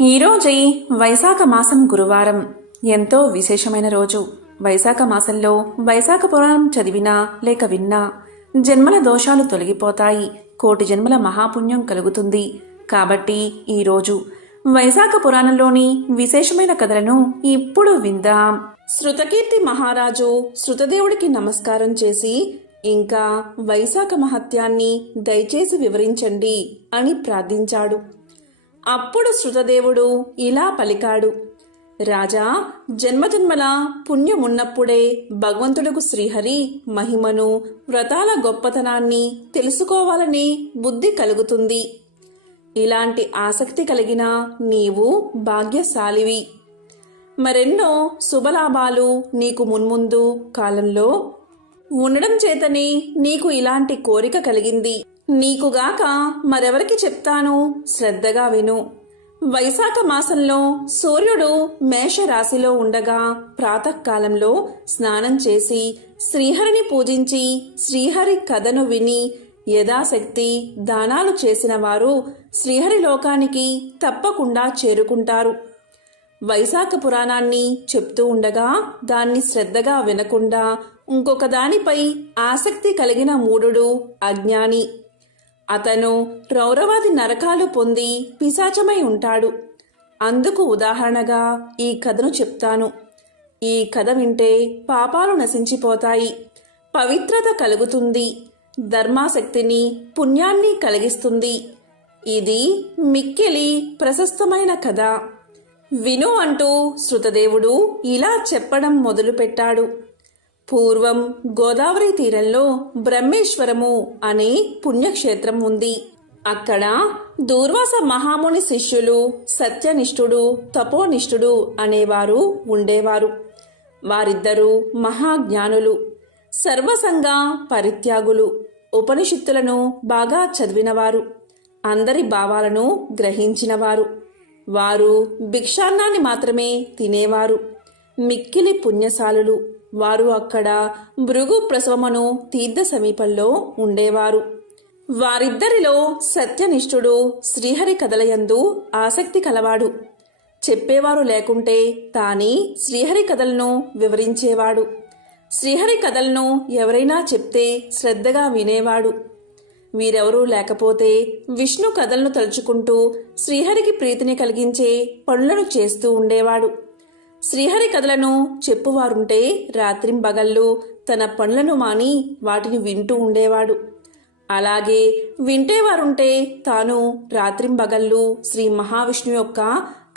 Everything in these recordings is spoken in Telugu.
ఈరోజే వైశాఖ మాసం గురువారం. ఎంతో విశేషమైన రోజు. వైశాఖ మాసంలో వైశాఖ పురాణం చదివినా లేక విన్నా జన్మల దోషాలు తొలగిపోతాయి, కోటి జన్మల మహాపుణ్యం కలుగుతుంది. కాబట్టి ఈరోజు వైశాఖ పురాణంలోని విశేషమైన కథలను ఇప్పుడు విందాం. శృతకీర్తి మహారాజు శృతదేవుడికి నమస్కారం చేసి, ఇంకా వైశాఖ మహత్యాన్ని దయచేసి వివరించండి అని ప్రార్థించాడు. అప్పుడు శృతదేవుడు ఇలా పలికాడు: రాజా, జన్మజన్మల పుణ్యమున్నప్పుడే భగవంతుడుకు శ్రీహరి మహిమను, వ్రతాల గొప్పతనాన్ని తెలుసుకోవాలని బుద్ధి కలుగుతుంది. ఇలాంటి ఆసక్తి కలిగిన నీవు భాగ్యశాలివి. మరెన్నో శుభలాభాలు నీకు మున్ముందు కాలంలో ఉండడం చేతనే నీకు ఇలాంటి కోరిక కలిగింది. నీకుగాక మరెవరికి చెప్తాను, శ్రద్ధగా విను. వైశాఖ మాసంలో సూర్యుడు మేషరాశిలో ఉండగా ప్రాతకాలంలో స్నానం చేసి శ్రీహరిని పూజించి శ్రీహరి కథను విని యథాశక్తి దానాలు చేసిన వారు శ్రీహరి లోకానికి తప్పకుండా చేరుకుంటారు. వైశాఖ పురాణాన్ని చెప్తూ ఉండగా దాన్ని శ్రద్ధగా వినకుండా ఇంకొక దానిపై ఆసక్తి కలిగిన మూఢుడు అజ్ఞాని. అతను రౌరవాది నరకాలు పొంది పిశాచమై ఉంటాడు. అందుకు ఉదాహరణగా ఈ కథను చెప్తాను. ఈ కథ వింటే పాపాలు నశించిపోతాయి, పవిత్రత కలుగుతుంది, ధర్మాశక్తిని పుణ్యాన్ని కలిగిస్తుంది. ఇది మిక్కిలి ప్రశస్తమైన కథ. విను అంటూ శృతదేవుడు ఇలా చెప్పడం మొదలుపెట్టాడు. పూర్వం గోదావరి తీరంలో బ్రహ్మేశ్వరము అనే పుణ్యక్షేత్రం ఉంది. అక్కడ దూర్వాస మహాముని శిష్యులు సత్యనిష్ఠుడు, తపోనిష్ఠుడు అనేవారు ఉండేవారు. వారిద్దరూ మహాజ్ఞానులు, సర్వసంగ పరిత్యాగులు, ఉపనిషత్తులను బాగా చదివినవారు, అందరి భావాలను గ్రహించినవారు. వారు భిక్షాన్నాన్ని మాత్రమే తినేవారు, మిక్కిలి పుణ్యశాలులు. వారు అక్కడ భృగు ప్రసవమును తీర్థ సమీపంలో ఉండేవారు. వారిద్దరిలో సత్యనిష్ఠుడు శ్రీహరి కథలయందు ఆసక్తి కలవాడు. చెప్పేవారు లేకుంటే తానే శ్రీహరి కథలను వివరించేవాడు. శ్రీహరి కథలను ఎవరైనా చెప్తే శ్రద్ధగా వినేవాడు. వీరెవరూ లేకపోతే విష్ణు కథలను తలుచుకుంటూ శ్రీహరికి ప్రీతిని కలిగించే పనులను చేస్తూ ఉండేవాడు. శ్రీహరి కథలను చెప్పువారుంటే రాత్రింబగళ్ళు తన పనులను మాని వాటిని వింటూ ఉండేవాడు. అలాగే వింటేవారుంటే తాను రాత్రింబగళ్ళు శ్రీ మహావిష్ణు యొక్క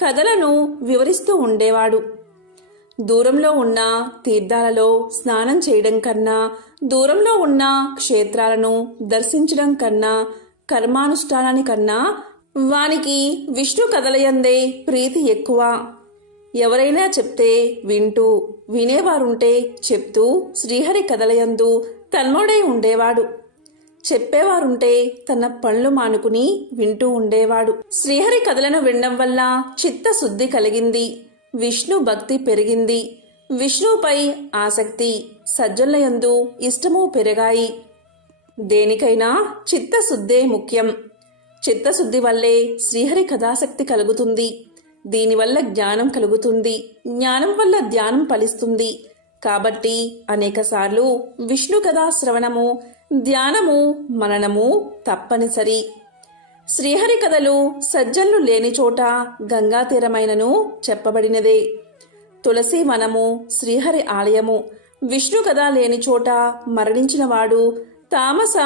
కథలను వివరిస్తూ ఉండేవాడు. దూరంలో ఉన్న తీర్థాలలో స్నానం చేయడం కన్నా, దూరంలో ఉన్న క్షేత్రాలను దర్శించడం కన్నా, కర్మానుష్ఠానానికన్నా వానికి విష్ణు కథలయందే ప్రీతి ఎక్కువ. ఎవరైనా చెప్తే వింటూ, వినేవారుంటే చెప్తూ శ్రీహరి కథలయందు తన్మోడై ఉండేవాడు. చెప్పేవారుంటే తన పనులు మానుకుని వింటూ ఉండేవాడు. శ్రీహరి కథలను వినడం వల్ల చిత్తశుద్ధి కలిగింది, విష్ణు భక్తి పెరిగింది, విష్ణుపై ఆసక్తి, సజ్జనులయందు ఇష్టము పెరిగాయి. దేనికైనా చిత్తశుద్ధే ముఖ్యం. చిత్తశుద్ధి వల్లే శ్రీహరి కథాసక్తి కలుగుతుంది. దీనివల్ల జ్ఞానం కలుగుతుంది, జ్ఞానం వల్ల ధ్యానం ఫలిస్తుంది. కాబట్టి అనేకసార్లు విష్ణు కథా శ్రవణము, ధ్యానము, మననము తప్పనిసరి. శ్రీహరి కథలు సజ్జనులు లేని చోట గంగా తీరమైనను చెప్పబడినదే. తులసి వనము శ్రీహరి ఆలయము. విష్ణు కథ లేని చోట మరణించినవాడు తామస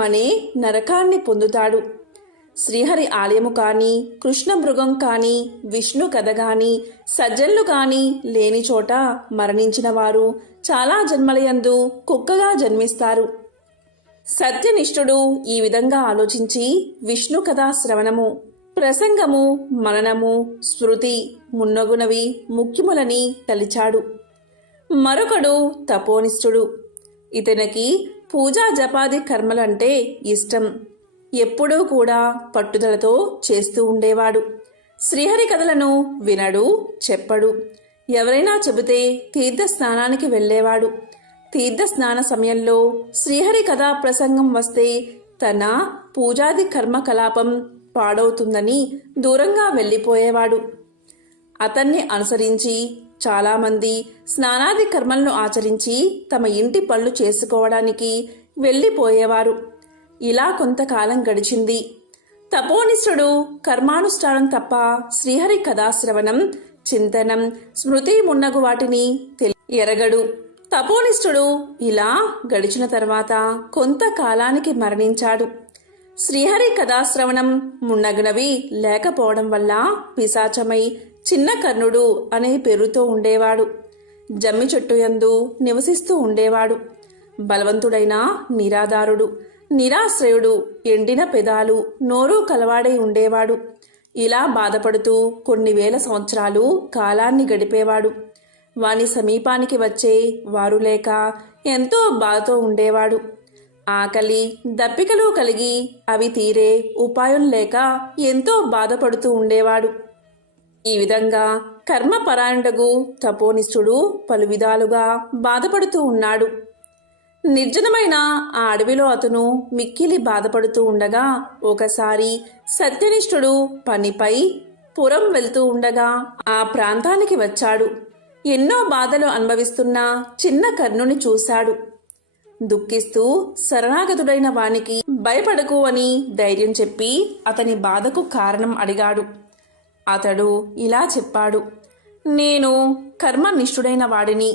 మనే నరకాన్ని పొందుతాడు. శ్రీహరి ఆలయము కాని, కృష్ణ మృగం కాని, విష్ణు కథ గాని, సజ్జనులు కాని లేని చోట మరణించిన వారు చాలా జన్మలయందు కుక్కగా జన్మిస్తారు. సత్యనిష్ఠుడు ఈ విధంగా ఆలోచించి విష్ణు కథా శ్రవణము, ప్రసంగము, మననము, స్మృతి మున్నగునవి ముఖ్యములని తలిచాడు. మరొకడు తపోనిష్ఠుడు. ఇతనికి పూజా జపాది కర్మలంటే ఇష్టం. ఎప్పుడూ కూడా పట్టుదలతో చేస్తూ ఉండేవాడు. శ్రీహరి కథలను వినడు, చెప్పడు. ఎవరైనా చెబితే తీర్థ స్నానానికి వెళ్ళేవాడు. తీర్థ స్నాన సమయంలో శ్రీహరి కథా ప్రసంగం వస్తే తన పూజాది కర్మకలాపం పాడవుతుందని దూరంగా వెళ్ళిపోయేవాడు. అతన్ని అనుసరించి చాలామంది స్నానాది కర్మలను ఆచరించి తమ ఇంటి పనులు చేసుకోవడానికి వెళ్ళిపోయేవారు. ఇలా కొంతకాలం గడిచింది. తపోనిష్ఠుడు కర్మానుష్ఠానం తప్ప శ్రీహరి కథాశ్రవణం, చింతనం, స్మృతి మున్నగు వాటిని ఎరగడు. తపోనిష్ఠుడు ఇలా గడిచిన తర్వాత కొంతకాలానికి మరణించాడు. శ్రీహరి కథాశ్రవణం మున్నగునవి లేకపోవడం వల్ల పిశాచమై చిన్న కర్ణుడు అనే పేరుతో ఉండేవాడు. జమ్మి చెట్టు యందు నివసిస్తూ ఉండేవాడు. బలవంతుడైన నిరాధారుడు, నిరాశ్రయుడు, ఎండిన పెదాలు, నోరు కలవాడై ఉండేవాడు. ఇలా బాధపడుతూ కొన్ని వేల సంవత్సరాలు కాలాన్ని గడిపేవాడు. వాని సమీపానికి వచ్చే వారు లేక ఎంతో బాధతో ఉండేవాడు. ఆకలి దప్పికలు కలిగి అవి తీరే ఉపాయం లేక ఎంతో బాధపడుతూ ఉండేవాడు. ఈ విధంగా కర్మపరాయణుడగు తపోనిష్ఠుడు పలు విధాలుగా బాధపడుతూ ఉన్నాడు. నిర్జనమైన ఆ అడవిలో అతను మిక్కిలి బాధపడుతూ ఉండగా ఒకసారి సత్యనిష్ఠుడు పనిపై పురం వెళ్తూ ఉండగా ఆ ప్రాంతానికి వచ్చాడు. ఎన్నో బాధలు అనుభవిస్తున్న చిన్న కర్ణుని చూశాడు. దుఃఖిస్తూ శరణాగతుడైన వానికి భయపడకు అని ధైర్యం చెప్పి అతని బాధకు కారణం అడిగాడు. అతడు ఇలా చెప్పాడు: నేను కర్మనిష్ఠుడైన వాడిని,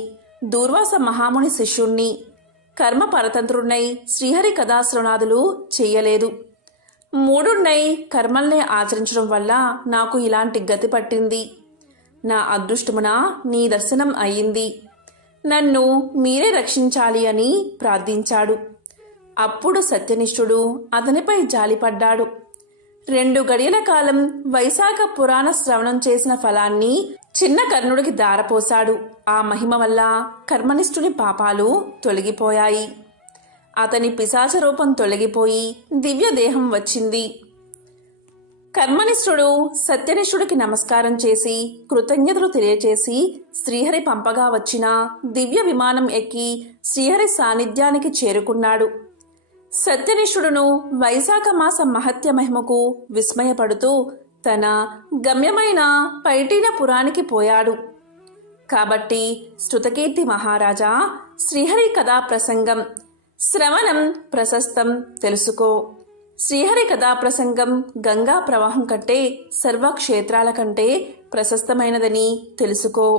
దూర్వాస మహాముని శిష్యుణ్ణి. కర్మ పరతంత్రుణ్ణై శ్రీహరి కథాశ్రవణాదులు చెయ్యలేదు. మూఢుణ్ణై కర్మల్నే ఆచరించడం వల్ల నాకు ఇలాంటి గతి పట్టింది. నా అదృష్టమున నీ దర్శనం అయ్యింది. నన్ను మీరే రక్షించాలి అని ప్రార్థించాడు. అప్పుడు సత్యనిష్ఠుడు అతనిపై జాలిపడ్డాడు. 2 గడియల కాలం వైశాఖ పురాణ శ్రవణం చేసిన ఫలాన్ని చిన్న కర్ణుడికి దారపోశాడు. ఆ మహిమ వల్ల కర్మనిష్ఠుని పాపాలు తొలగిపోయాయి. అతని పిశాచ రూపం తొలగిపోయి దివ్య దేహం వచ్చింది. కర్మనిష్ఠుడు సత్యనిష్ఠుడికి నమస్కారం చేసి కృతజ్ఞతలు తెలియచేసి శ్రీహరి పంపగా వచ్చిన దివ్య విమానం ఎక్కి శ్రీహరి సాన్నిధ్యానికి చేరుకున్నాడు. సత్యనిష్ఠుడును వైశాఖ మాస మహత్య మహిమకు విస్మయపడుతూ తన గమ్యమైన పైటీన పురానికి పోయాడు. కాబట్టి శృతకీర్తి మహారాజా, శ్రీహరి కథా ప్రసంగం శ్రవణం ప్రశస్తం తెలుసుకో. శ్రీహరి కథా ప్రసంగం గంగా ప్రవాహం కంటే సర్వక్షేత్రాల కంటే ప్రశస్తమైనదని తెలుసుకో.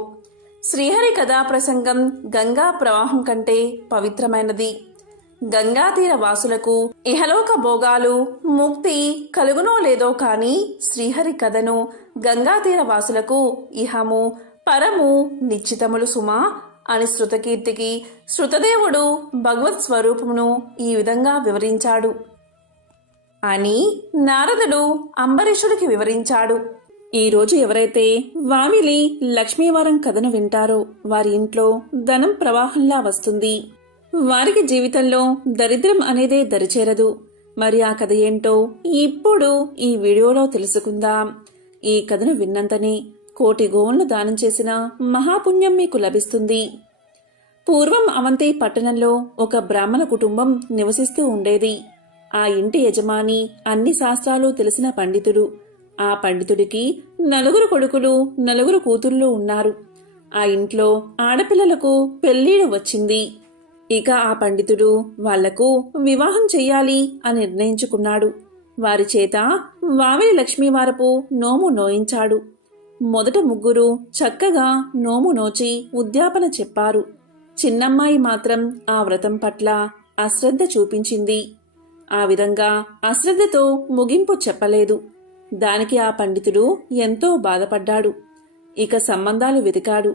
శ్రీహరి కథా ప్రసంగం గంగా ప్రవాహం కంటే పవిత్రమైనది. గంగాతీర వాసులకు ఇహలోక భోగాలు ముక్తి కలుగునో లేదో కాని శ్రీహరి కథను గంగాతీర వాసులకు ఇహము పరము నిశ్చితములు సుమా అని శృతకీర్తికి శృతదేవుడు భగవత్ స్వరూపమును ఈ విధంగా వివరించాడు అని నారదుడు అంబరీషుడికి వివరించాడు. ఈరోజు ఎవరైతే వావిలి లక్ష్మీవారం కథను వింటారో వారి ఇంట్లో ధనం ప్రవాహంలా వస్తుంది. వారికి జీవితంలో దరిద్రం అనేదే దరిచేరదు. మరి ఆ కథ ఏంటో ఇప్పుడు ఈ వీడియోలో తెలుసుకుందాం. ఈ కథను విన్నంతనే 1,000,000 గోవులను దానం చేసిన మహాపుణ్యం మీకు లభిస్తుంది. పూర్వం అవంతి పట్టణంలో ఒక బ్రాహ్మణ కుటుంబం నివసిస్తూ ఉండేది. ఆ ఇంటి యజమాని అన్ని శాస్త్రాలు తెలిసిన పండితుడు. ఆ పండితుడికి 4 కొడుకులు 4 కూతుర్లు ఉన్నారు. ఆ ఇంట్లో ఆడపిల్లలకు పెళ్లిడు వచ్చింది. ఇక ఆ పండితుడు వాళ్లకు వివాహం చెయ్యాలి అని నిర్ణయించుకున్నాడు. వారి చేత వావిలి లక్ష్మీవారపు నోము నోయించాడు. మొదట 3 చక్కగా నోము నోచి ఉద్యాపన చెప్పారు. చిన్నమ్మాయి మాత్రం ఆ వ్రతం పట్ల అశ్రద్ధ చూపించింది. ఆ విధంగా అశ్రద్ధతో ముగింపు చెప్పలేదు. దానికి ఆ పండితుడు ఎంతో బాధపడ్డాడు. ఇక సంబంధాలు వెతికాడు.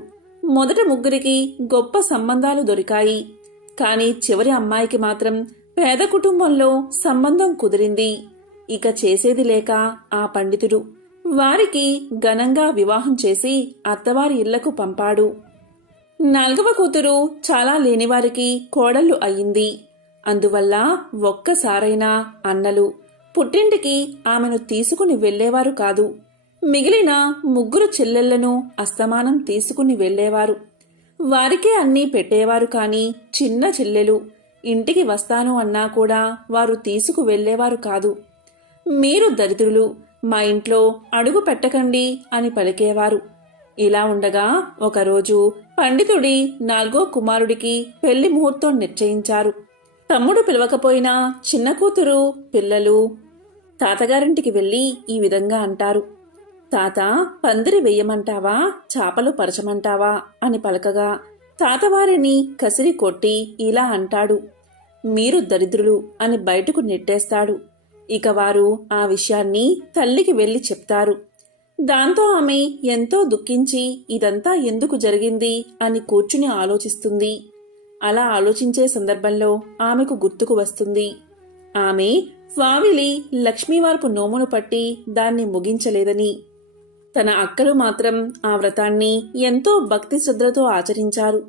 మొదట 3కి గొప్ప సంబంధాలు దొరికాయి. కాని చివరి అమ్మాయికి మాత్రం పేద కుటుంబంలో సంబంధం కుదిరింది. ఇక చేసేది లేక ఆ పండితుడు వారికి ఘనంగా వివాహం చేసి అత్తవారి ఇళ్లకు పంపాడు. 4వ కూతురు చాలా లేనివారికి కోడళ్ళు అయ్యింది. అందువల్ల ఒక్కసారైనా అన్నలు పుట్టింటికి ఆమెను తీసుకుని వెళ్లేవారు కాదు. మిగిలిన 3 చెల్లెళ్లను అస్తమానం తీసుకుని వెళ్లేవారు. వారికే అన్నీ పెట్టేవారు కాని చిన్న చెల్లెలు ఇంటికి వస్తాను అన్నా కూడా వారు తీసుకు వెళ్లేవారు కాదు. మీరు దరిద్రులు, మా ఇంట్లో అడుగు పెట్టకండి అని పలికేవారు. ఇలా ఉండగా ఒకరోజు పండితుడి 4వ కుమారుడికి పెళ్లి ముహూర్తం నిశ్చయించారు. తమ్ముడు పిలవకపోయినా చిన్న కూతురు, పిల్లలు తాతగారింటికి వెళ్లి ఈ విధంగా అంటారు. తాత, పందిరి వెయ్యమంటావా, చాపలు పరచమంటావా అని పలకగా తాతవారిని కసిరి కొట్టి ఇలా అంటాడు. మీరు దరిద్రులు అని బయటకు నెట్టేస్తాడు. ఇక వారు ఆ విషయాన్ని తల్లికి వెళ్లి చెప్తారు. దాంతో ఆమె ఎంతో దుఃఖించి ఇదంతా ఎందుకు జరిగింది అని కూర్చుని ఆలోచిస్తుంది. అలా ఆలోచించే సందర్భంలో ఆమెకు గుర్తుకు వస్తుంది. ఆమె వావిలి లక్ష్మీవారపు నోమును పట్టి దాన్ని ముగించలేదని. తన అక్కలు మాత్రం ఆ వ్రతాన్ని ఎంతో భక్తి శ్రద్ధలతో ఆచరించారు.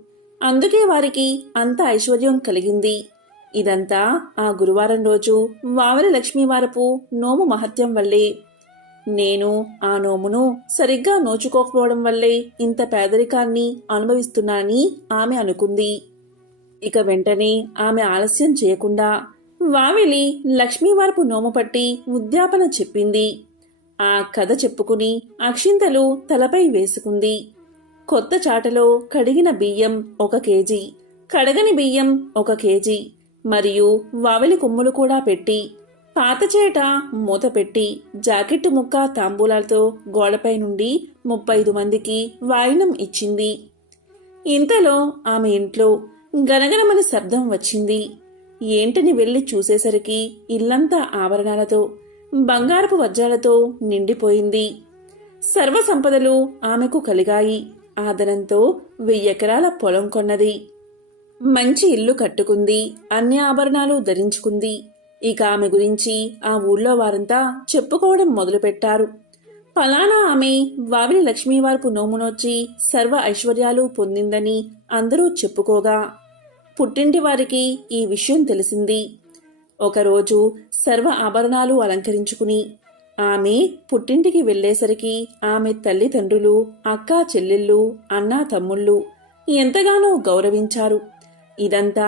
అందుకే వారికి అంత ఐశ్వర్యం కలిగింది. ఇదంతా ఆ గురువారం రోజు వావలి లక్ష్మీవారపు నోము మహత్యం వల్లే. నేను ఆ నోమును సరిగ్గా నోచుకోకపోవడం వల్లే ఇంత పేదరికాన్ని అనుభవిస్తున్నానని ఆమె అనుకుంది. ఇక వెంటనే ఆమె ఆలస్యం చేయకుండా వావిలి లక్ష్మీవారపు నోము పట్టి ఉద్యాపన చెప్పింది. ఆ కథ చెప్పుకుని అక్షింతలు తలపై వేసుకుంది. కొత్త చాటలో కడిగిన బియ్యం 1 కేజీ, కడగని బియ్యం 1 కేజీ మరియు వావిలి కొమ్ములు కూడా పెట్టి, పాతచేట మూత పెట్టి, జాకెట్టు ముక్క తాంబూలాలతో గోడపై నుండి 35 మందికి వాయినం ఇచ్చింది. ఇంతలో ఆమె ఇంట్లో గనగనమని శబ్దం వచ్చింది. ఏంటని వెళ్లి చూసేసరికి ఇల్లంతా ఆభరణాలతో, బంగారపు వజ్రాలతో నిండిపోయింది. సర్వ సంపదలు ఆమెకు కలిగాయి. ఆదనంతో 1000 ఎకరాల పొలం కొన్నది. మంచి ఇల్లు కట్టుకుంది. అన్ని ఆభరణాలు ధరించుకుంది. ఇక ఆమె గురించి ఆ ఊళ్ళో వారంతా చెప్పుకోవడం మొదలుపెట్టారు. ఫలానా ఆమె వావిలి లక్ష్మీవారపు నోమునొచ్చి సర్వ ఐశ్వర్యాలు పొందిందని అందరూ చెప్పుకోగా పుట్టింటి వారికి ఈ విషయం తెలిసింది. ఒకరోజు సర్వ ఆభరణాలు అలంకరించుకుని ఆమె పుట్టింటికి వెళ్లేసరికి ఆమె తల్లిదండ్రులు, అక్కా చెల్లెళ్ళు, అన్నా తమ్ముళ్ళు ఎంతగానో గౌరవించారు. ఇదంతా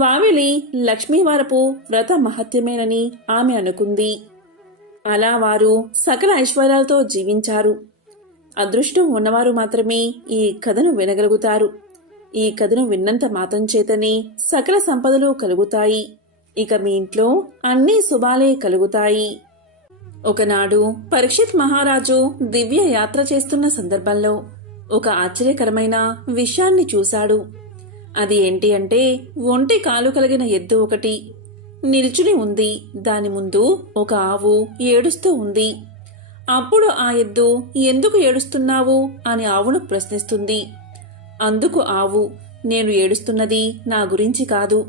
వావిలి లక్ష్మీవారపు వ్రత మహత్యమేనని ఆమె అనుకుంది. అలా వారు సకల ఐశ్వర్యాలతో జీవించారు. అదృష్టం ఉన్నవారు మాత్రమే ఈ కథను వినగలుగుతారు. ఈ కథను విన్నంత మాత్రం చేతనే సకల సంపదలు కలుగుతాయి. ఇక మీ ఇంట్లో అన్ని శుభాలే కలుగుతాయి. ఒకనాడు పరీక్షిత్ మహారాజు దివ్య యాత్ర చేస్తున్న సందర్భంలో ఒక ఆశ్చర్యకరమైన విషయాన్ని చూశాడు. అది ఏంటి అంటే, ఒంటి కాలు కలిగిన ఎద్దు ఒకటి నిల్చుని ఉంది. దాని ముందు ఒక ఆవు ఏడుస్తూ ఉంది. అప్పుడు ఆ ఎద్దు, ఎందుకు ఏడుస్తున్నావు అని ఆవును ప్రశ్నిస్తుంది. అందుకు ఆవు, నేను ఏడుస్తున్నది నా గురించి కాదు.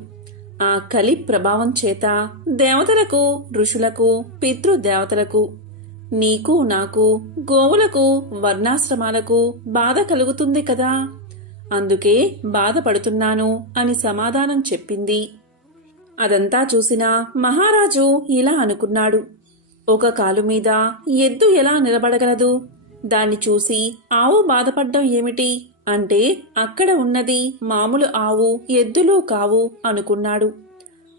ఆ కలి ప్రభావం చేత దేవతలకు, ఋషులకు, పితృదేవతలకు, నీకు, నాకు, గోవులకు, వర్ణాశ్రమాలకు బాధ కలుగుతుంది కదా, అందుకే బాధపడుతున్నాను అని సమాధానం చెప్పింది. అదంతా చూసిన మహారాజు ఇలా అనుకున్నాడు. ఒక కాలు మీద ఎద్దు ఎలా నిలబడగలదు? దాన్ని చూసి ఆవు బాధపడ్డం ఏమిటి అంటే, అక్కడ ఉన్నది మామూలు ఆవు, ఎద్దులు కావు అనుకున్నాడు.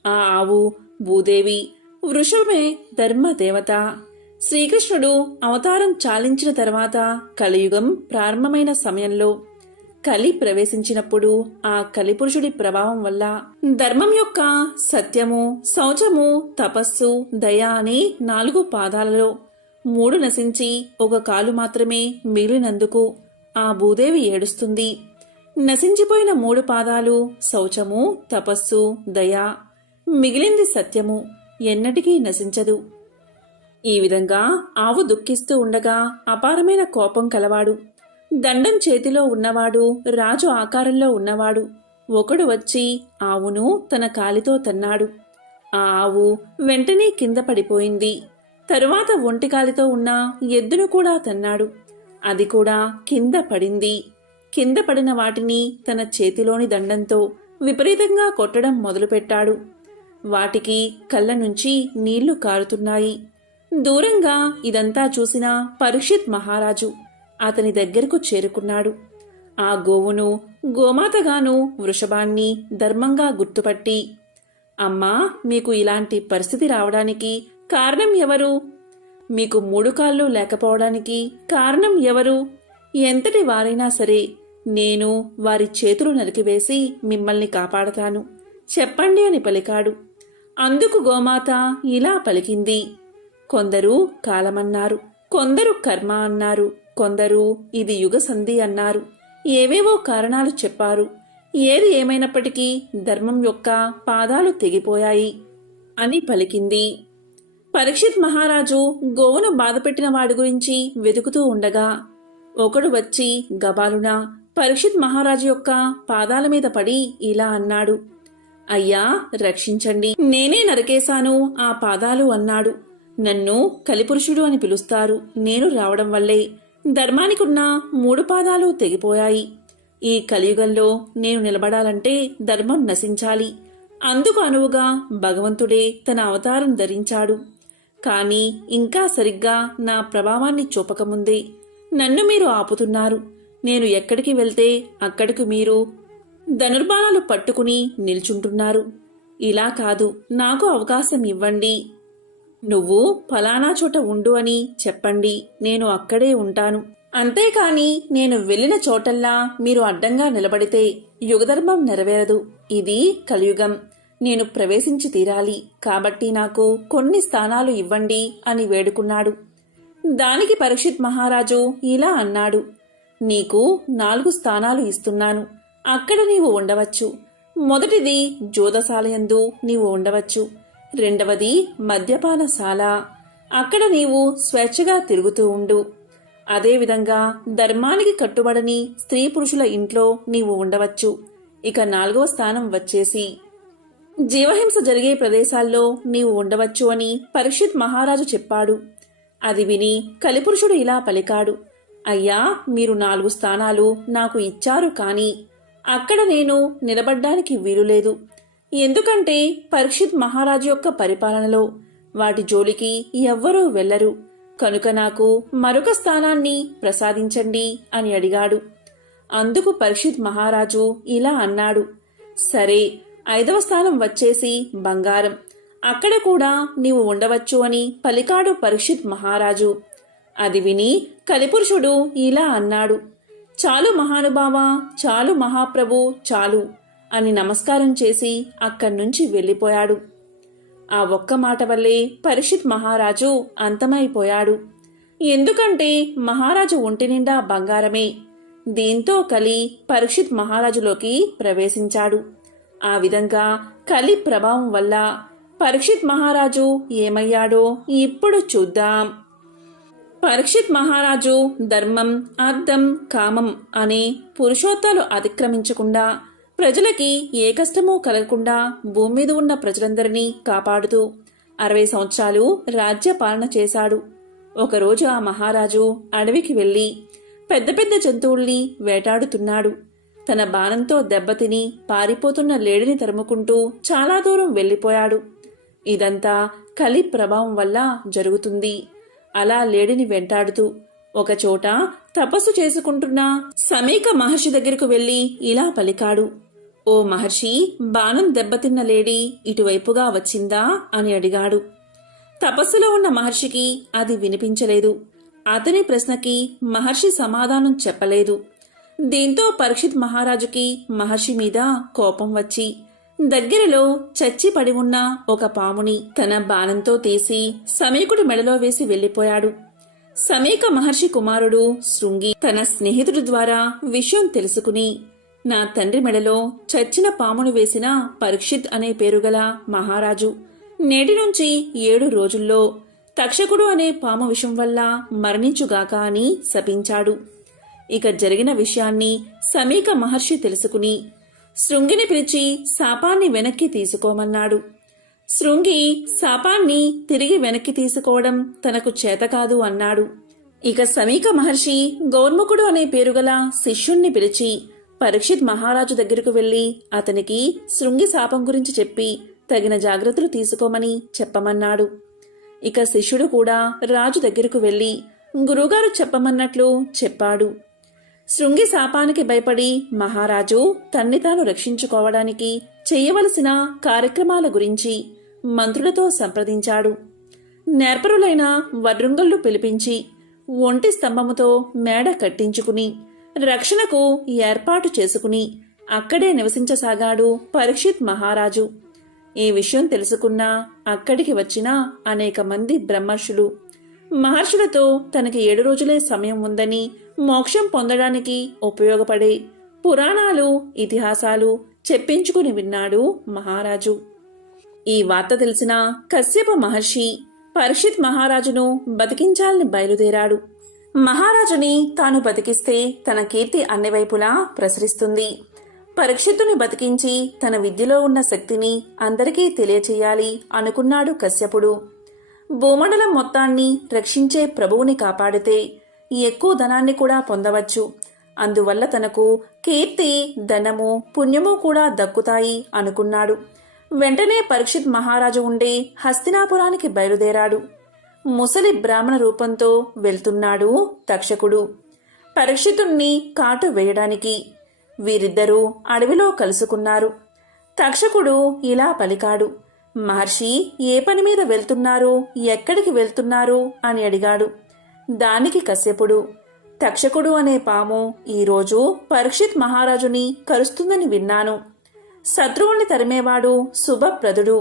ఆ ఆవు భూదేవి, వృషభమే ధర్మదేవత. శ్రీకృష్ణుడు అవతారం చాలించిన తర్వాత కలియుగం ప్రారంభమైన సమయంలో కలి ప్రవేశించినప్పుడు ఆ కలిపురుషుడి ప్రభావం వల్ల ధర్మం యొక్క సత్యము, శౌచము, తపస్సు, దయ అనే 4 పాదాలలో 3 నశించి ఒక కాలు మాత్రమే మిగిలినందుకు ఆ భూదేవి ఏడుస్తుంది. నశించిపోయిన 3 పాదాలు శౌచము, తపస్సు, దయ, మిగిలింది సత్యము, ఎన్నటికీ నశించదు. ఈ విధంగా ఆవు దుఃఖిస్తూ ఉండగా అపారమైన కోపం కలవాడు, దండం చేతిలో ఉన్నవాడు, రాజు ఆకారంలో ఉన్నవాడు ఒకడు వచ్చి ఆవును తన కాలితో తన్నాడు. ఆ ఆవు వెంటనే కింద పడిపోయింది. తరువాత ఒంటికాలితో ఉన్న ఎద్దును కూడా తన్నాడు. అది కూడా కింద పడింది. కింద పడిన వాటిని తన చేతిలోని దండంతో విపరీతంగా కొట్టడం మొదలుపెట్టాడు. వాటికి కళ్ళ నుంచి నీళ్లు కారుతున్నాయి. దూరంగా ఇదంతా చూసిన పరీక్షిత్ మహారాజు అతని దగ్గరకు చేరుకున్నాడు. ఆ గోవును గోమాతగాను, వృషభాన్ని ధర్మంగా గుర్తుపట్టి, అమ్మా, మీకు ఇలాంటి పరిస్థితి రావడానికి కారణం ఎవరు? మీకు 3 కాళ్ళు లేకపోవడానికి కారణం ఎవరు? ఎంతటి వారైనా సరే నేను వారి చేతులు నరికివేసి మిమ్మల్ని కాపాడతాను, చెప్పండి అని పలికాడు. అందుకు గోమాత ఇలా పలికింది. కొందరు కాలమన్నారు, కొందరు కర్మ అన్నారు, కొందరు ఇది యుగ సంధి అన్నారు, ఏవేవో కారణాలు చెప్పారు. ఏది ఏమైనప్పటికీ ధర్మం యొక్క పాదాలు తెగిపోయాయి అని పలికింది. పరీక్షిత్ మహారాజు గోవును బాధపెట్టిన వాడి గురించి వెతుకుతూ ఉండగా ఒకడు వచ్చి గబాలున పరీక్షిత్ మహారాజు యొక్క పాదాల మీద పడి ఇలా అన్నాడు. అయ్యా, రక్షించండి, నేనే నరికేశాను ఆ పాదాలు అన్నాడు. నన్ను కలిపురుషుడు అని పిలుస్తారు. నేను రావడం వల్లే ధర్మానికున్న 3 పాదాలు తెగిపోయాయి. ఈ కలియుగంలో నేను నిలబడాలంటే ధర్మం నశించాలి. అందుకు అనువుగా భగవంతుడే తన అవతారం ధరించాడు. కాని ఇంకా సరిగ్గా నా ప్రభావాన్ని చూపకముందే నన్ను మీరు ఆపుతున్నారు. నేను ఎక్కడికి వెళ్తే అక్కడికి మీరు ధనుర్బాణాలు పట్టుకుని నిల్చుంటున్నారు. ఇలా కాదు, నాకు అవకాశం ఇవ్వండి. నువ్వు ఫలానా చోట ఉండు అని చెప్పండి, నేను అక్కడే ఉంటాను. అంతేకాని నేను వెళ్లిన చోటల్లా మీరు అడ్డంగా నిలబడితే యుగధర్మం నెరవేరదు. ఇది కలియుగం. నేను ప్రవేశించి తీరాలి. కాబట్టి నాకు కొన్ని స్థానాలు ఇవ్వండి అని వేడుకున్నాడు. దానికి పరీక్షిత్ మహారాజు ఇలా అన్నాడు. నీకు 4 స్థానాలు ఇస్తున్నాను. అక్కడ నీవు ఉండవచ్చు. మొదటిది జోదశాలయందు నీవు ఉండవచ్చు. రెండవది మద్యపానశాల. అక్కడ నీవు స్వేచ్ఛగా తిరుగుతూ ఉండు. అదేవిధంగా ధర్మానికి కట్టుబడని స్త్రీ పురుషుల ఇంట్లో నీవు ఉండవచ్చు. ఇక 4వ స్థానం వచ్చేసి జీవహింస జరిగే ప్రదేశాల్లో నీవు ఉండవచ్చు అని పరీక్షిత్ మహారాజు చెప్పాడు. అది విని కలిపురుషుడు ఇలా పలికాడు. అయ్యా, మీరు 4 స్థానాలు నాకు ఇచ్చారు, కాని అక్కడ నేను నిలబడ్డానికి వీలులేదు. ఎందుకంటే పరీక్షిత్ మహారాజు యొక్క పరిపాలనలో వాటి జోలికి ఎవ్వరూ వెళ్లరు. కనుక నాకు మరొక స్థానాన్ని ప్రసాదించండి అని అడిగాడు. అందుకు పరీక్షిత్ మహారాజు ఇలా అన్నాడు. సరే, 5వ స్థానం వచ్చేసి బంగారం. అక్కడ కూడా నీవు ఉండవచ్చు అని పలికాడు పరీక్షిత్ మహారాజు. అది విని కలిపురుషుడు ఇలా అన్నాడు. చాలు మహానుభావా, చాలు మహాప్రభు, చాలు అని నమస్కారం చేసి అక్కడ్నుంచి వెళ్లిపోయాడు. ఆ ఒక్క మాట వల్లే పరీక్షిత్ మహారాజు అంతమైపోయాడు. ఎందుకంటే మహారాజు ఒంటి నిండా బంగారమే. దీంతో కలి పరీక్షిత్ మహారాజులోకి ప్రవేశించాడు. ఆ విధంగా కలి ప్రభావం వల్ల పరీక్షిత్ మహారాజు ఏమయ్యాడో ఇప్పుడు చూద్దాం. పరీక్షిత్ మహారాజు ధర్మం, అర్థం, కామం అనే పురుషోత్తాలు అతిక్రమించకుండా ప్రజలకి ఏ కష్టమూ కలగకుండా భూమి మీద ఉన్న ప్రజలందరినీ కాపాడుతూ 60 సంవత్సరాలు రాజ్య పాలన చేశాడు. ఒకరోజు ఆ మహారాజు అడవికి వెళ్లి పెద్ద పెద్ద జంతువుల్ని వేటాడుతున్నాడు. తన బాణంతో దెబ్బతిని పారిపోతున్న లేడిని తరుముకుంటూ చాలా దూరం వెళ్లిపోయాడు. ఇదంతా కలి ప్రభావం వల్ల జరుగుతుంది. అలా లేడిని వెంటాడుతూ ఒకచోట తపస్సు చేసుకుంటున్న సమీక మహర్షి దగ్గరకు వెళ్లి ఇలా పలికాడు. ఓ మహర్షి, బాణం దెబ్బతిన్న లేడి ఇటువైపుగా వచ్చిందా అని అడిగాడు. తపస్సులో ఉన్న మహర్షికి అది వినిపించలేదు. అతని ప్రశ్నకి మహర్షి సమాధానం చెప్పలేదు. దీంతో పరీక్షిత్ మహారాజుకి మహర్షి మీద కోపం వచ్చి దగ్గరలో చచ్చి పడి ఉన్న ఒక పాముని తన బాణంతో తీసి సమీకుడి మెడలో వేసి వెళ్లిపోయాడు. సమీక మహర్షి కుమారుడు శృంగి తన స్నేహితుడి ద్వారా విషయం తెలుసుకుని, నా తండ్రి మెడలో చచ్చిన పామును వేసిన పరీక్షిత్ అనే పేరుగల మహారాజు నేటి నుంచి 7 రోజుల్లో తక్షకుడు అనే పాము విషం వల్ల మరణించుగాక అని శపించాడు. ఇక జరిగిన విషయాన్ని సమీక మహర్షి తెలుసుకుని శృంగిని పిలిచి శాపాన్ని వెనక్కి తీసుకోమన్నాడు. శృంగి శాపాన్ని తిరిగి వెనక్కి తీసుకోవడం తనకు చేతకాదు అన్నాడు. ఇక సమీక మహర్షి గౌర్ముఖుడు అనే పేరుగల శిష్యుణ్ణి పిలిచి పరీక్షిత్ మహారాజు దగ్గరకు వెళ్లి అతనికి శృంగి శాపం గురించి చెప్పి తగిన జాగ్రత్తలు తీసుకోమని చెప్పమన్నాడు. ఇక శిష్యుడు కూడా రాజు దగ్గరకు వెళ్లి గురువుగారు చెప్పమన్నట్లు చెప్పాడు. శృంగి శాపానికి భయపడి మహారాజు తన్ని తాను రక్షించుకోవడానికి చేయవలసిన కార్యక్రమాల గురించి మంత్రులతో సంప్రదించాడు. నేర్పరులైన వడ్రంగుళ్ళు పిలిపించి ఒంటి స్తంభముతో మేడ కట్టించుకుని రక్షణకు ఏర్పాటు చేసుకుని అక్కడే నివసించసాగాడు పరీక్షిత్ మహారాజు. ఈ విషయం తెలుసుకున్న అక్కడికి వచ్చిన అనేక మంది బ్రహ్మర్షులు మహర్షులతో తనకి 7 రోజులే సమయం ఉందని, మోక్షం పొందడానికి ఉపయోగపడే పురాణాలు, ఇతిహాసాలు చెప్పించుకుని విన్నాడు మహారాజు. ఈ వార్త తెలిసిన కశ్యప మహర్షి పరీక్షిత్ మహారాజును బతికించాలని బయలుదేరాడు. మహారాజుని తాను బతికిస్తే తన కీర్తి అన్ని వైపులా ప్రసరిస్తుంది. పరీక్షిత్తుని బతికించి తన విద్యలో ఉన్న శక్తిని అందరికీ తెలియచేయాలి అనుకున్నాడు కశ్యపుడు. భూమండలం మొత్తాన్ని రక్షించే ప్రభువుని కాపాడితే ఎక్కువ ధనాన్ని కూడా పొందవచ్చు. అందువల్ల తనకు కీర్తి, ధనము, పుణ్యము కూడా దక్కుతాయి అనుకున్నాడు. వెంటనే పరీక్షిత్ మహారాజు ఉండే హస్తినాపురానికి బయలుదేరాడు. ముసలి బ్రాహ్మణ రూపంతో వెళ్తున్నాడు తక్షకుడు పరీక్షితుణ్ణి కాటు వేయడానికి. వీరిద్దరూ అడవిలో కలుసుకున్నారు. తక్షకుడు ఇలా పలికాడు, మహర్షి ఏ పని మీద వెళ్తున్నారు, ఎక్కడికి వెళ్తున్నారు అని అడిగాడు. దానికి కశ్యపుడు, తక్షకుడు అనే పాము ఈరోజు పరీక్షిత్ మహారాజుని కరుస్తుందని విన్నాను. శత్రువుల్ని తరిమేవాడు, శుభప్రదుడు,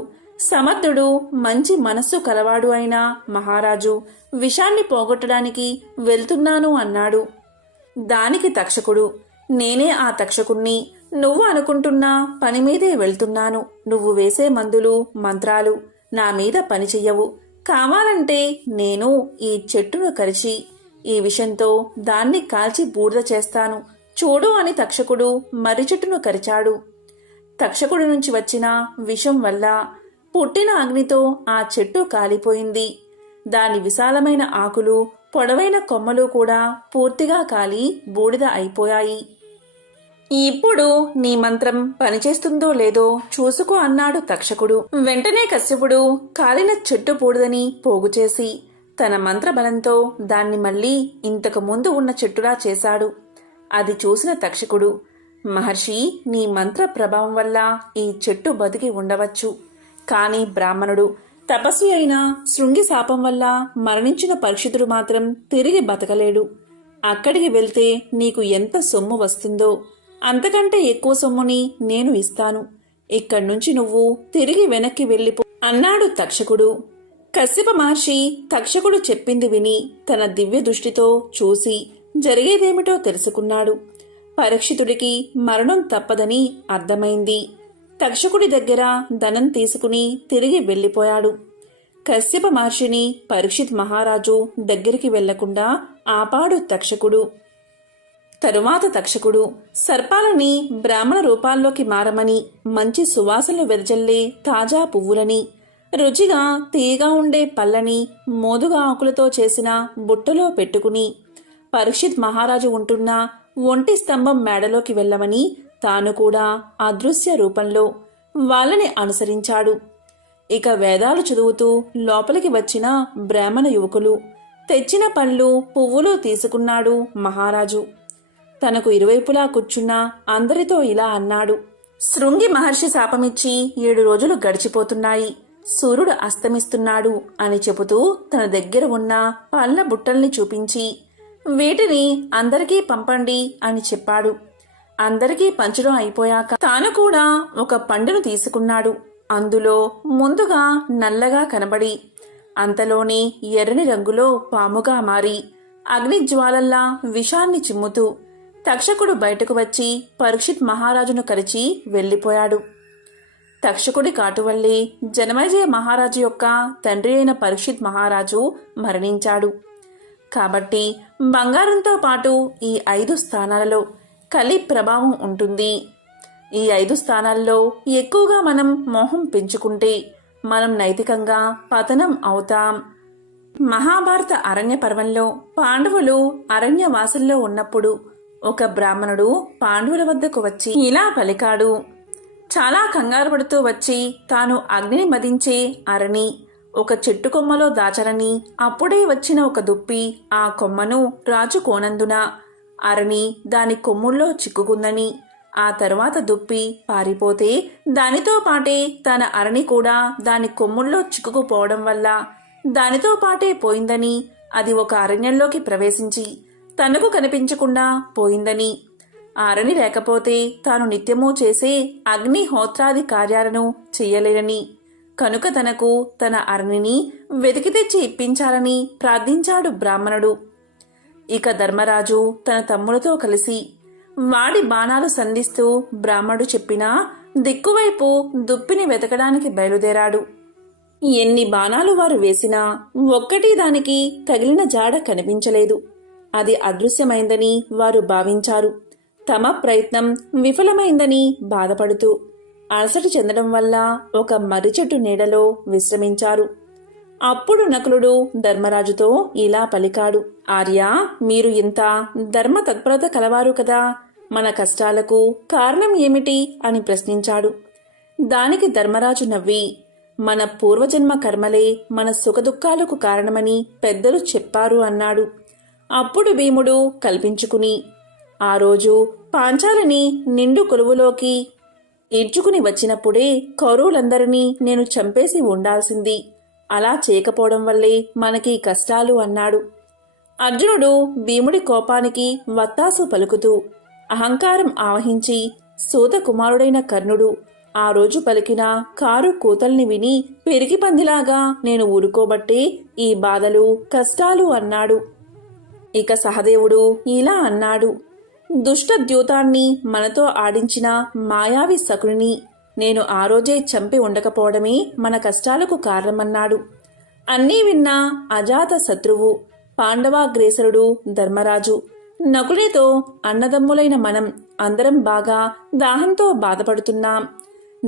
సమర్థుడు, మంచి మనస్సు కలవాడు అయిన మహారాజు విషాన్ని పోగొట్టడానికి వెళ్తున్నాను అన్నాడు. దానికి తక్షకుడు, నేనే ఆ తక్షకుణ్ణి. నువ్వు అనుకుంటున్నా పని మీదే వెళ్తున్నాను. నువ్వు వేసే మందులు, మంత్రాలు నా మీద పని చెయ్యవు. కావాలంటే నేను ఈ చెట్టును కరిచి ఈ విషంతో దాన్ని కాల్చి బూడిద చేస్తాను, చూడు అని తక్షకుడు మర్రి చెట్టును కరిచాడు. తక్షకుడి నుంచి వచ్చిన విషం వల్ల పుట్టిన అగ్నితో ఆ చెట్టు కాలిపోయింది. దాని విశాలమైన ఆకులు, పొడవైన కొమ్మలు కూడా పూర్తిగా కాలి బూడిద అయిపోయాయి. ఇప్పుడు నీ మంత్రం పనిచేస్తుందో లేదో చూసుకో అన్నాడు తక్షకుడు. వెంటనే కశ్యపుడు కాలిన చెట్టు బూడిదని పోగుచేసి తన మంత్రబలంతో దాన్ని మళ్లీ ఇంతకు ముందు ఉన్న చెట్టులా చేశాడు. అది చూసిన తక్షకుడు, మహర్షి నీ మంత్ర ప్రభావం వల్ల ఈ చెట్టు బతికి ఉండవచ్చు. కాని బ్రాహ్మణుడు, తపస్వి అయిన శృంగి శాపం వల్ల మరణించిన పరీక్షితుడు మాత్రం తిరిగి బతకలేడు. అక్కడికి వెళ్తే నీకు ఎంత సొమ్ము వస్తుందో అంతకంటే ఎక్కువ సొమ్ముని నేను ఇస్తాను. ఇక్కడ్నుంచి నువ్వు తిరిగి వెనక్కి వెళ్ళిపో అన్నాడు తక్షకుడు. కశ్యప మహర్షి తక్షకుడు చెప్పింది విని తన దివ్య దృష్టితో చూసి జరిగేదేమిటో తెలుసుకున్నాడు. పరీక్షితుడికి మరణం తప్పదని అర్థమైంది. తక్షకుడి దగ్గర ధనం తీసుకుని తిరిగి వెళ్ళిపోయాడు. కశ్యప మహర్షిని పరీక్షిత్ మహారాజు దగ్గరికి వెళ్లకుండా ఆపాడు తక్షకుడు. తరువాత తక్షకుడు సర్పాలని బ్రాహ్మణ రూపాల్లోకి మారమని, మంచి సువాసనలు వెదజల్లే తాజా పువ్వులని, రుచిగా తీయగా ఉండే పళ్ళని మోదుగా ఆకులతో చేసిన బుట్టలో పెట్టుకుని పరీక్షిత్ మహారాజు ఉంటున్న ఒంటి స్తంభం మేడలోకి వెళ్ళమని తాను కూడా అదృశ్య రూపంలో వాళ్ళని అనుసరించాడు. ఇక వేదాలు చదువుతూ లోపలికి వచ్చిన బ్రాహ్మణ యువకులు తెచ్చిన పళ్ళు, పువ్వులు తీసుకున్నాడు మహారాజు. తనకు ఇరువైపులా కూర్చున్న అందరితో ఇలా అన్నాడు, శృంగి మహర్షి శాపమిచ్చి 7 రోజులు గడిచిపోతున్నాయి. సూర్యుడు అస్తమిస్తున్నాడు అని చెబుతూ తన దగ్గర ఉన్న పళ్ళ బుట్టల్ని చూపించి వీటిని అందరికీ పంపండి అని చెప్పాడు. అందరికీ పంచడం అయిపోయాక తాను కూడా ఒక పండును తీసుకున్నాడు. అందులో ముందుగా నల్లగా కనబడి అంతలోనే ఎర్రని రంగులో పాముగా మారి అగ్నిజ్వాలల్లా విషాన్ని చిమ్ముతూ తక్షకుడు బయటకు వచ్చి పరీక్షిత్ మహారాజును కరిచి వెళ్లిపోయాడు. తక్షకుడి కాటు వల్లే జనమేజయ మహారాజు యొక్క తండ్రి అయిన పరీక్షిత్ మహారాజు మరణించాడు. కాబట్టి బంగారంతో పాటు ఈ 5 స్థానాలలో కలి ప్రభావం ఉంటుంది. ఈ 5 స్థానాల్లో ఎక్కువగా మనం మోహం పెంచుకుంటే మనం నైతికంగా పతనం అవుతాం. మహాభారత అరణ్య పర్వంలో పాండవులు అరణ్యవాసుల్లో ఉన్నప్పుడు ఒక బ్రాహ్మణుడు పాండవుల వద్దకు వచ్చి ఇలా పలికాడు. చాలా కంగారు పడుతూ వచ్చి తాను అగ్నిని మదించే అరణి ఒక చెట్టు కొమ్మలో దాచరని, అప్పుడే వచ్చిన ఒక దుప్పి ఆ కొమ్మను రాజుకోనందున అరణి దాని కొమ్ముల్లో చిక్కుకుందని, ఆ తరువాత దుప్పి పారిపోతే దానితో పాటే తన అరణి కూడా దాని కొమ్ముల్లో చిక్కుకుపోవడం వల్ల దానితో పాటే పోయిందని, అది ఒక అరణ్యంలోకి ప్రవేశించి తనకు కనిపించకుండా పోయిందని, అరణి లేకపోతే తాను నిత్యమూ చేసే అగ్నిహోత్రాది కార్యాలను చెయ్యలేనని, కనుక తనకు తన అరణిని వెతికి తెచ్చి ఇప్పించాలని ప్రార్థించాడు బ్రాహ్మణుడు. ఇక ధర్మరాజు తన తమ్ములతో కలిసి వాడి బాణాలు సంధిస్తూ బ్రాహ్మణుడు చెప్పినా దిక్కువైపు దుప్పిని వెతకడానికి బయలుదేరాడు. ఎన్ని బాణాలు వారు వేసినా ఒక్కటి దానికి తగిలిన జాడ కనిపించలేదు. అది అదృశ్యమైందని వారు భావించారు. తమ ప్రయత్నం విఫలమైందని బాధపడుతూ అలసట చెందడం వల్ల ఒక మర్రి చెట్టు నీడలో విశ్రమించారు. అప్పుడు నకులుడు ధర్మరాజుతో ఇలా పలికాడు. ఆర్యా, మీరు ఇంత ధర్మ తత్పరత కలవారు కదా, మన కష్టాలకు కారణం ఏమిటి అని ప్రశ్నించాడు. దానికి ధర్మరాజు నవ్వి, మన పూర్వజన్మ కర్మలే మన సుఖదుఖాలకు కారణమని పెద్దలు చెప్పారు అన్నాడు. అప్పుడు భీముడు కల్పించుకుని, ఆ రోజు పాంచాలిని నిండు కొలువులోకి ఈడ్చుకుని వచ్చినప్పుడే కౌరవులందరినీ నేను చంపేసి ఉండాల్సింది. అలా చేయకపోవడం వల్లే మనకి కష్టాలు అన్నాడు. అర్జునుడు భీముడి కోపానికి వత్తాసు పలుకుతూ అహంకారం ఆవహించి సూత కుమారుడైన కర్ణుడు ఆ రోజు పలికిన కారు కూతల్ని విని పెరిగి పందిలాగా నేను ఊరుకోబట్టే ఈ బాధలు కష్టాలు అన్నాడు. ఇక సహదేవుడు ఇలా అన్నాడు. దుష్ట ద్యూతాన్ని మనతో ఆడించిన మాయావి శకుని నేను ఆ రోజే చంపి ఉండకపోవడమే మన కష్టాలకు కారణమన్నాడు. అన్నీ విన్న అజాత శత్రువు పాండవాగ్రేసరుడు ధర్మరాజు నకునితో అన్నదమ్ములైన మనం అందరం బాగా దాహంతో బాధపడుతున్నాం.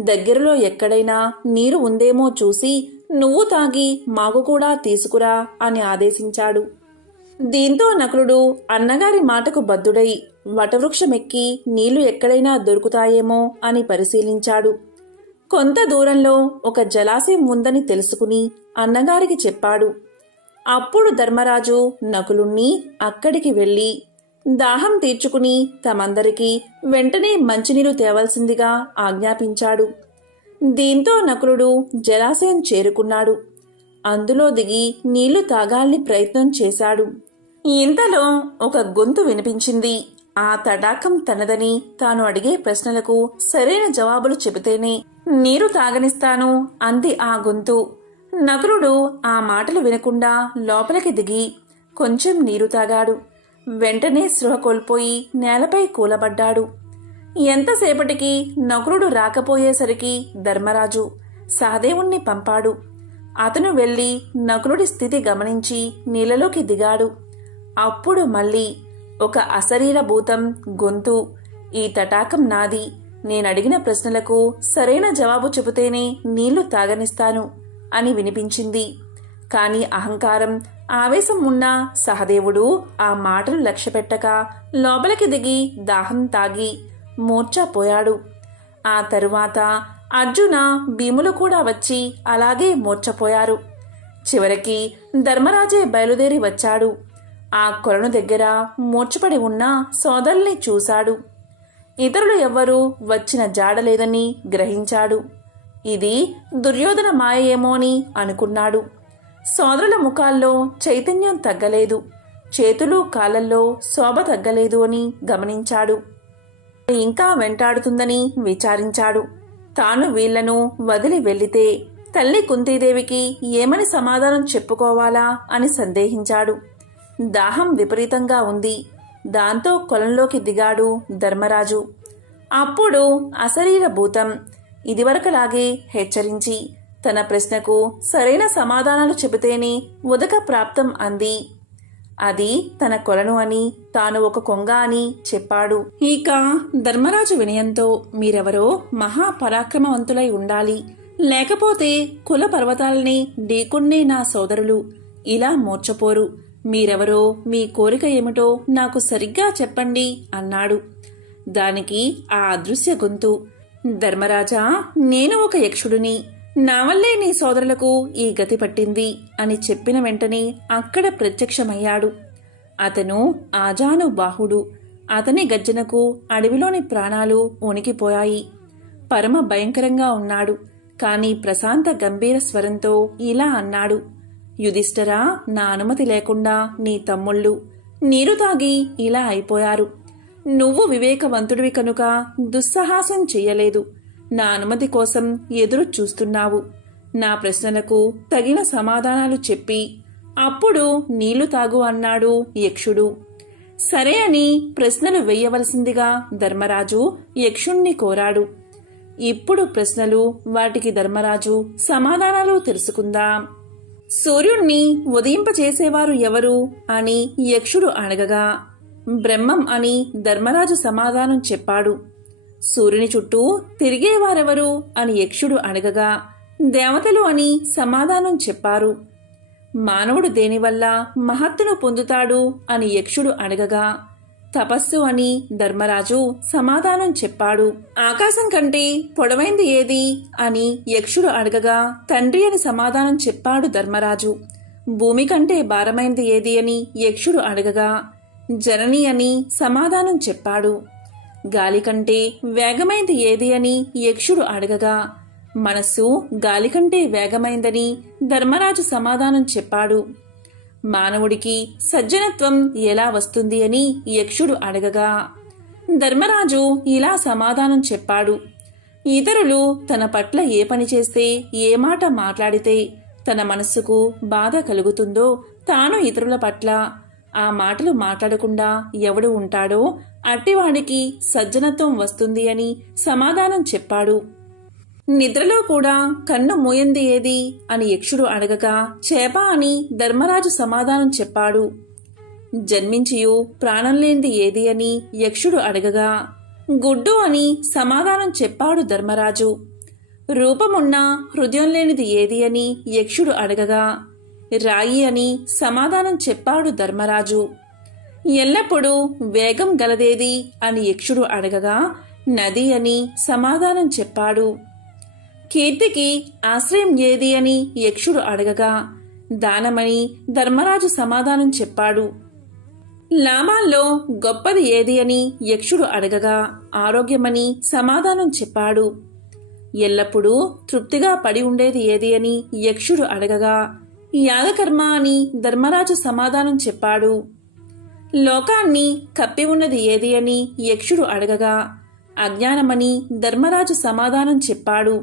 దగ్గరలో ఎక్కడైనా నీరు ఉందేమో చూసి నువ్వు తాగి మాకు కూడా తీసుకురా అని ఆదేశించాడు. దీంతో నకులుడు అన్నగారి మాటకు బద్ధుడై వటవృక్షమెక్కి నీళ్లు ఎక్కడైనా దొరుకుతాయేమో అని పరిశీలించాడు. కొంత దూరంలో ఒక జలాశయం ఉందని తెలుసుకుని అన్నగారికి చెప్పాడు. అప్పుడు ధర్మరాజు నకులుణ్ణి అక్కడికి వెళ్లి దాహం తీర్చుకుని తమందరికీ వెంటనే మంచినీరు తేవలసిందిగా ఆజ్ఞాపించాడు. దీంతో నకులుడు జలాశయం చేరుకున్నాడు. అందులో దిగి నీళ్లు తాగాలని ప్రయత్నం చేశాడు. ఇంతలో ఒక గొంతు వినిపించింది. ఆ తడాకం తనదని, తాను అడిగే ప్రశ్నలకు సరైన జవాబులు చెబితేనే నీరు తాగనిస్తాను అంది ఆ గొంతు. నకులుడు ఆ మాటలు వినకుండా లోపలికి దిగి కొంచెం నీరు తాగాడు. వెంటనే స్పృహ కోల్పోయి నేలపై కూలబడ్డాడు. ఎంతసేపటికి నకులుడు రాకపోయేసరికి ధర్మరాజు సహదేవుణ్ణి పంపాడు. అతను వెళ్లి నకులుడి స్థితి గమనించి నీళ్ళలోకి దిగాడు. అప్పుడు మళ్ళీ ఒక అశరీర భూతం గొంతు, ఈ తటాకం నాది, నేనడిగిన ప్రశ్నలకు సరైన జవాబు చెబితేనే నీళ్లు తాగనిస్తాను అని వినిపించింది. కాని అహంకారం ఆవేశం ఉన్న సహదేవుడు ఆ మాటలు లక్ష్యపెట్టక లోపలికి దిగి దాహం తాగి మూర్ఛపోయాడు. ఆ తరువాత అర్జున భీములు కూడా వచ్చి అలాగే మూర్ఛపోయారు. చివరికి ధర్మరాజే బయలుదేరి వచ్చాడు. ఆ కొలను దగ్గర మూర్ఛపడి ఉన్న సోదరుల్ని చూశాడు. ఇతరులు ఎవ్వరూ వచ్చిన జాడలేదని గ్రహించాడు. ఇది దుర్యోధన మాయ ఏమోని అనుకున్నాడు. సోదరుల ముఖాల్లో చైతన్యం తగ్గలేదు, చేతులు కాళ్ళల్లో శోభ తగ్గలేదు అని గమనించాడు. ఇంకా వెంటాడుతుందని విచారించాడు. తాను వీళ్లను వదిలి వెళ్లితే తల్లి కుంతీదేవికి ఏమని సమాధానం చెప్పుకోవాలా అని సందేహించాడు. దాహం విపరీతంగా ఉంది. దాంతో కొలంలోకి దిగాడు ధర్మరాజు. అప్పుడు అశరీర భూతం ఇదివరకలాగే హెచ్చరించి తన ప్రశ్నకు సరైన సమాధానాలు చెబితేనే ఉదక ప్రాప్తం అంది. అది తన కొలను అని, తాను ఒక కొంగ అని చెప్పాడు. ఇక ధర్మరాజు వినయంతో, మీరెవరో మహాపరాక్రమవంతులై ఉండాలి, లేకపోతే కుల పర్వతాలని ఢీకున్నే నా సోదరులు ఇలా మూర్ఛపోరు. మీరెవరో, మీ కోరిక ఏమిటో నాకు సరిగ్గా చెప్పండి అన్నాడు. దానికి ఆ అదృశ్య గొంతు, ధర్మరాజా, నేను ఒక యక్షుడిని, నా వల్లే నీ సోదరులకు ఈ గతి పట్టింది అని చెప్పిన వెంటనే అక్కడ ప్రత్యక్షమయ్యాడు. అతను ఆజానుబాహుడు. అతని గర్జనకు అడవిలోని ప్రాణాలు వణికిపోయాయి. పరమ భయంకరంగా ఉన్నాడు. కాని ప్రశాంత గంభీర స్వరంతో ఇలా అన్నాడు. యుధిష్ఠిరా, నా అనుమతి లేకుండా నీ తమ్ముళ్ళు నీరు తాగి ఇలా అయిపోయారు. నువ్వు వివేకవంతుడివి కనుక దుస్సాహసం చెయ్యలేదు. నా అనుమతి కోసం ఎదురు చూస్తున్నావు. నా ప్రశ్నలకు తగిన సమాధానాలు చెప్పి అప్పుడు నీళ్లు తాగు అన్నాడు యక్షుడు. సరే అని ప్రశ్నలు వెయ్యవలసిందిగా ధర్మరాజు యక్షుణ్ణి కోరాడు. ఇప్పుడు ప్రశ్నలు, వాటికి ధర్మరాజు సమాధానాలు తెలుసుకుందాం. సూర్యుణ్ణి ఉదయింపచేసేవారు ఎవరు అని యక్షుడు అడగగా బ్రహ్మం అని ధర్మరాజు సమాధానం చెప్పాడు. సూర్యుని చుట్టూ తిరిగేవారెవరు అని యక్షుడు అడగగా దేవతలు అని సమాధానం చెప్పారు. మానవుడు దేనివల్ల మహత్తును పొందుతాడు అని యక్షుడు అడగగా తపస్సు అని ధర్మరాజు సమాధానం చెప్పాడు. ఆకాశం కంటే పొడవైంది ఏది అని యక్షుడు అడగగా తండ్రి అని సమాధానం చెప్పాడు ధర్మరాజు. భూమి కంటే భారమైంది ఏది అని యక్షుడు అడగగా జనని అని సమాధానం చెప్పాడు. గాలి కంటే వేగమైంది ఏది అని యక్షుడు అడగగా మనస్సు గాలి కంటే వేగమైందని ధర్మరాజు సమాధానం చెప్పాడు. మానవుడికి సజ్జనత్వం ఎలా వస్తుంది అని యక్షుడు అడగగా ధర్మరాజు ఇలా సమాధానం చెప్పాడు. ఇతరులు తన పట్ల ఏ పని చేస్తే, ఏ మాట మాట్లాడితే తన మనస్సుకు బాధ కలుగుతుందో తాను ఇతరుల పట్ల ఆ మాటలు మాట్లాడకుండా ఎవడు ఉంటాడో అట్టివాడికి సజ్జనత్వం వస్తుంది అని సమాధానం చెప్పాడు. నిద్రలో కూడా కన్ను మూయంది ఏది అని యక్షుడు అడగగా చేప అని ధర్మరాజు సమాధానం చెప్పాడు. జన్మించియు ప్రాణం లేనిది ఏది అని యక్షుడు అడగగా గుడ్డు అని సమాధానం చెప్పాడు ధర్మరాజు. రూపమున్న హృదయం లేనిది ఏది అని యక్షుడు అడగగా రాయి అని సమాధానం చెప్పాడు ధర్మరాజు. ఎల్లప్పుడూ వేగం గలదేది అని యక్షుడు అడగగా నది అని సమాధానం చెప్పాడు. కీర్తికి ఆశ్రయం ఏది అని యక్షుడు అడగగా దానమని ధర్మరాజు సమాధానం చెప్పాడు. లాభాల్లో గొప్పది ఏది అని యక్షుడు అడగగా ఆరోగ్యమని సమాధానం చెప్పాడు. ఎల్లప్పుడూ తృప్తిగా పడి ఉండేది ఏది అని యక్షుడు అడగగా యాగకర్మ అని ధర్మరాజు సమాధానం చెప్పాడు. లోకాన్ని కప్పి ఉన్నది ఏది అని యక్షుడు అడగగా అజ్ఞానమని ధర్మరాజు సమాధానం చెప్పాడు.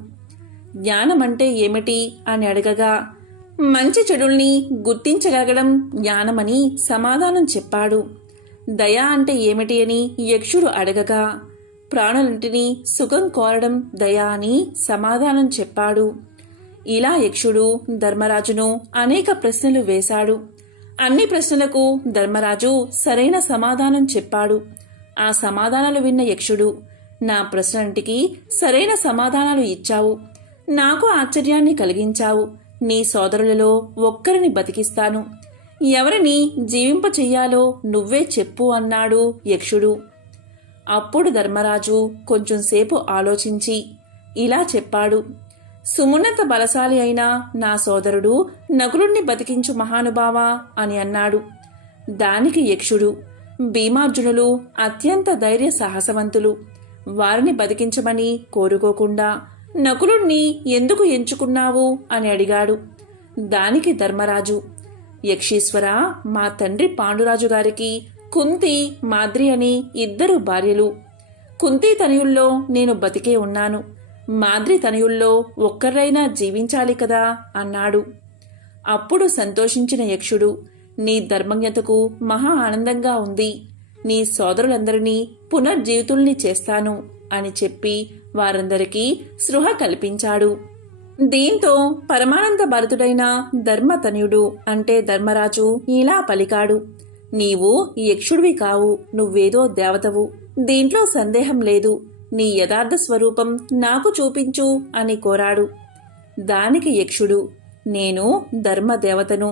జ్ఞానమంటే ఏమిటి అని అడగగా మంచి చెడుల్ని గుర్తించగలగడం జ్ఞానమని సమాధానం చెప్పాడు. దయ అంటే ఏమిటి అని యక్షుడు అడగగా ప్రాణులంటిని సుఖం కోరడం దయ అని సమాధానం చెప్పాడు. ఇలా యక్షుడు ధర్మరాజును అనేక ప్రశ్నలు వేశాడు. అన్ని ప్రశ్నలకు ధర్మరాజు సరైన సమాధానం చెప్పాడు. ఆ సమాధానాలు విన్న యక్షుడు, నా ప్రశ్నలంటికి సరైన సమాధానాలు ఇచ్చావు. నాకు ఆశ్చర్యాన్ని కలిగించావు. నీ సోదరులలో ఒక్కరిని బతికిస్తాను. ఎవరిని జీవింపచెయ్యాలో నువ్వే చెప్పు అన్నాడు యక్షుడు. అప్పుడు ధర్మరాజు కొంచెంసేపు ఆలోచించి ఇలా చెప్పాడు. సుమున్నత బలశాలి అయిన నా సోదరుడు నకులుణ్ణి బతికించు మహానుభావా అని అన్నాడు. దానికి యక్షుడు, భీమార్జునులు అత్యంత ధైర్య సాహసవంతులు. వారిని బతికించమని కోరుకోకుండా నకులుణ్ణి ఎందుకు ఎంచుకున్నావు అని అడిగాడు. దానికి ధర్మరాజు, యక్షీశ్వర, మా తండ్రి పాండురాజు గారికి కుంతి, మాద్రి అని 2 భార్యలు. కుంతి తనయుల్లో నేను బతికే ఉన్నాను. మాద్రి తనయుల్లో ఒక్కరైనా జీవించాలి కదా అన్నాడు. అప్పుడు సంతోషించిన యక్షుడు, నీ ధర్మజ్ఞతకు మహా ఆనందంగా ఉంది. నీ సోదరులందరినీ పునర్జీవితుల్ని చేస్తాను అని చెప్పి వారందరికీ స్పృహ కల్పించాడు. దీంతో పరమానంద భరితుడైన ధర్మతనయుడు అంటే ధర్మరాజు ఇలా పలికాడు. నీవు యక్షుడివి కావు, నువ్వేదో దేవతవు. దీంట్లో సందేహం లేదు. నీ యథార్థ స్వరూపం నాకు చూపించు అని కోరాడు. దానికి యక్షుడు, నేను ధర్మదేవతను.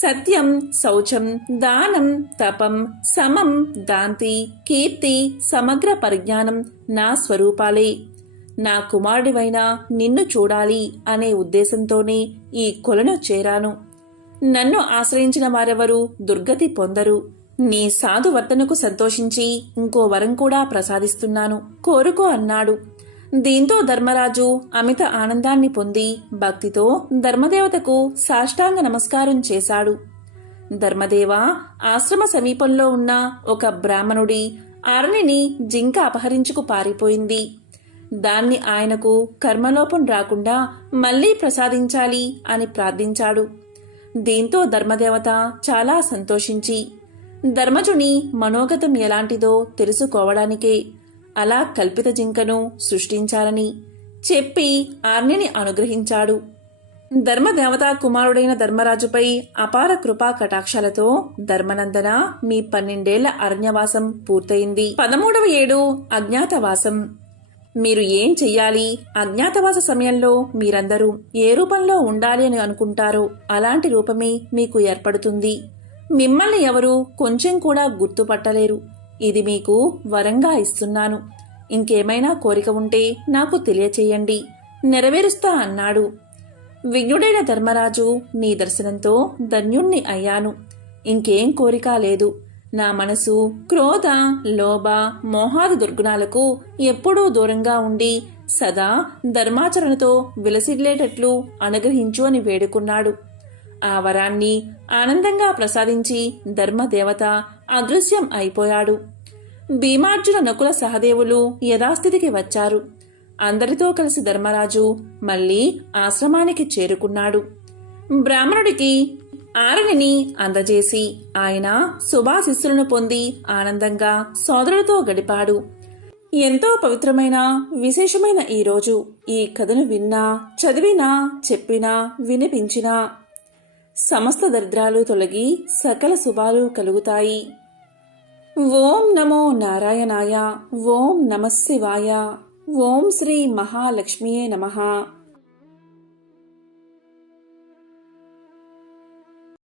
సత్యం, శౌచం, దానం, తపం, సమం, దాంతి, కీర్తి, సమగ్ర పరిజ్ఞానం నా స్వరూపాలే. నా కుమారుడివైన నిన్ను చూడాలి అనే ఉద్దేశంతోనే ఈ కొలను చేరాను. నన్ను ఆశ్రయించిన వారెవరూ దుర్గతి పొందరు. నీ సాధువర్తనకు సంతోషించి ఇంకో వరం కూడా ప్రసాదిస్తున్నాను, కోరుకో అన్నాడు. దీంతో ధర్మరాజు అమిత ఆనందాన్ని పొంది భక్తితో ధర్మదేవతకు సాష్టాంగ నమస్కారం చేశాడు. ధర్మదేవ, ఆశ్రమ సమీపంలో ఉన్న ఒక బ్రాహ్మణుడి అరణిని జింక అపహరించుకు పారిపోయింది. దాన్ని ఆయనకు కర్మలోపం రాకుండా మళ్లీ ప్రసాదించాలి అని ప్రార్థించాడు. దీంతో ధర్మదేవత చాలా సంతోషించి ధర్మజుని మనోగతం ఎలాంటిదో తెలుసుకోవడానికే అలా కల్పిత జింకను సృష్టించాలని చెప్పి ఆజ్ఞని అనుగ్రహించాడు. ధర్మదేవతా కుమారుడైన ధర్మరాజుపై అపార కృపా కటాక్షాలతో ధర్మనందన, మీ 12 ఏళ్ల అరణ్యవాసం పూర్తయింది. 13వ ఏడు అజ్ఞాతవాసం. మీరు ఏం చెయ్యాలి? అజ్ఞాతవాస సమయంలో మీరందరూ ఏ రూపంలో ఉండాలి అని అనుకుంటారో అలాంటి రూపమే మీకు ఏర్పడుతుంది. మిమ్మల్ని ఎవరూ కొంచెం కూడా గుర్తుపట్టలేరు. ఇది మీకు వరంగా ఇస్తున్నాను. ఇంకేమైనా కోరిక ఉంటే నాకు తెలియచేయండి, నెరవేరుస్తా అన్నాడు. విజ్ఞుడైన ధర్మరాజు, నీ దర్శనంతో ధన్యుణ్ణి అయ్యాను. ఇంకేం కోరిక లేదు. నా మనసు క్రోధ, లోభ, మోహాది దుర్గుణాలకు ఎప్పుడూ దూరంగా ఉండి సదా ధర్మాచరణతో విలసిల్లేటట్లు అనుగ్రహించు అని వేడుకున్నాడు. ఆ వరాన్ని ఆనందంగా ప్రసాదించి ధర్మదేవత అదృశ్యం అయిపోయాడు. భీమార్జున, నకుల, సహదేవులు యథాస్థితికి వచ్చారు. అందరితో కలిసి ధర్మరాజు మళ్లీ ఆశ్రమానికి చేరుకున్నాడు. బ్రాహ్మణుడికి ఆరణిని అందజేసి ఆయన శుభాశిస్సులను పొంది ఆనందంగా సోదరులతో గడిపాడు. ఎంతో పవిత్రమైన విశేషమైన ఈరోజు ఈ కథను విన్నా, చదివినా, చెప్పినా, వినిపించినా సమస్త దరిద్రాలు తొలగి సకల శుభాలు కలుగుతాయి. ఓం నమో నారాయణాయ. ఓం నమః శివాయ. ఓం శ్రీ మహాలక్ష్మియే నమః.